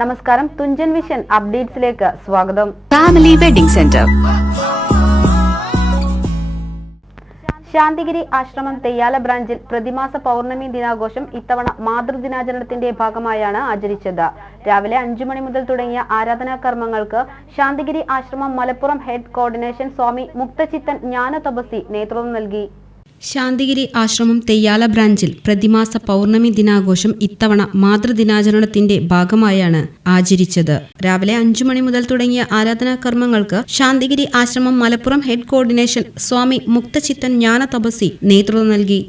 നമസ്കാരം, തുഞ്ചൻ വിഷൻ അപ്ഡേറ്റ്സിലേക്ക് സ്വാഗതം. Family wedding centre Santhigiri ആശ്രമം തെയ്യാല ബ്രാഞ്ചിൽ പ്രതിമാസ പൗർണമി ദിനാഘോഷം ഇത്തവണ മാതൃദിനാചരണത്തിന്റെ ഭാഗമായാണ് ആചരിച്ചത്. രാവിലെ 5 മണി മുതൽ തുടങ്ങിയ ആരാധനാ കർമ്മങ്ങൾക്ക് ശാന്തിഗിരി ആശ്രമം മലപ്പുറം ഹെഡ് കോർഡിനേഷൻ സ്വാമി മുക്തചിത്തൻ ജ്ഞാന തപസി നേതൃത്വം നൽകി. ശാന്തിഗിരി ആശ്രമം തെയ്യാല ബ്രാഞ്ചിൽ പ്രതിമാസ പൗർണമി ദിനാഘോഷം ഇത്തവണ മാതൃദിനാചരണത്തിന്റെ ഭാഗമായാണ് ആചരിച്ചത്. രാവിലെ 5 മണി മുതൽ തുടങ്ങിയ ആരാധനാ കർമ്മങ്ങൾക്ക് ശാന്തിഗിരി ആശ്രമം മലപ്പുറം ഹെഡ് കോർഡിനേഷൻ സ്വാമി മുക്തചിത്തൻ ജ്ഞാന തപസി നേതൃത്വം നൽകി.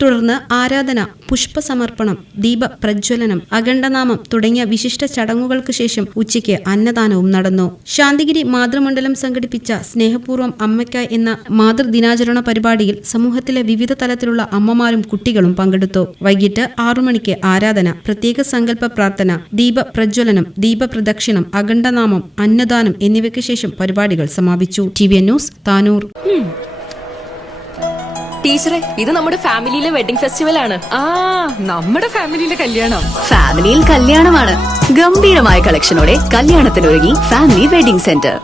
തുടർന്ന് ആരാധന, പുഷ്പസമർപ്പണം, ദീപപ്രജ്വലനം, അഖണ്ഡനാമം തുടങ്ങിയ വിശിഷ്ട ചടങ്ങുകൾക്ക് ശേഷം ഉച്ചയ്ക്ക് അന്നദാനവും നടന്നു. ശാന്തിഗിരി മാതൃമണ്ഡലം സംഘടിപ്പിച്ച സ്നേഹപൂർവ്വം അമ്മയ്ക്കായി എന്ന മാതൃദിനാചരണ പരിപാടിയിൽ സമൂഹത്തിലെ വിവിധ തലത്തിലുള്ള അമ്മമാരും കുട്ടികളും പങ്കെടുത്തു. വൈകിട്ട് 6 മണിക്ക് ആരാധന, പ്രത്യേക സങ്കല്പ പ്രാർത്ഥന, ദീപപ്രജ്വലനം, ദീപപ്രദക്ഷിണം, അഖണ്ഡനാമം, അന്നദാനം എന്നിവയ്ക്ക് ശേഷം പരിപാടികൾ സമാപിച്ചു. TVN news, Tanur. ടീച്ചറെ, ഇത് നമ്മുടെ ഫാമിലിയിലെ വെഡിങ് ഫെസ്റ്റിവൽ ആണ്. നമ്മുടെ ഫാമിലിയിലെ കല്യാണം. ഫാമിലിയിൽ കല്യാണമാണ്. ഗംഭീരമായ കളക്ഷനോടെ കല്യാണത്തിനൊരുങ്ങി ഫാമിലി വെഡിംഗ് സെന്റർ.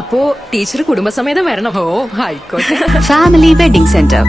അപ്പോ ടീച്ചർ കുടുംബസമേതം വരണം. ഓ, ആയിക്കോട്ടെ. Family wedding centre.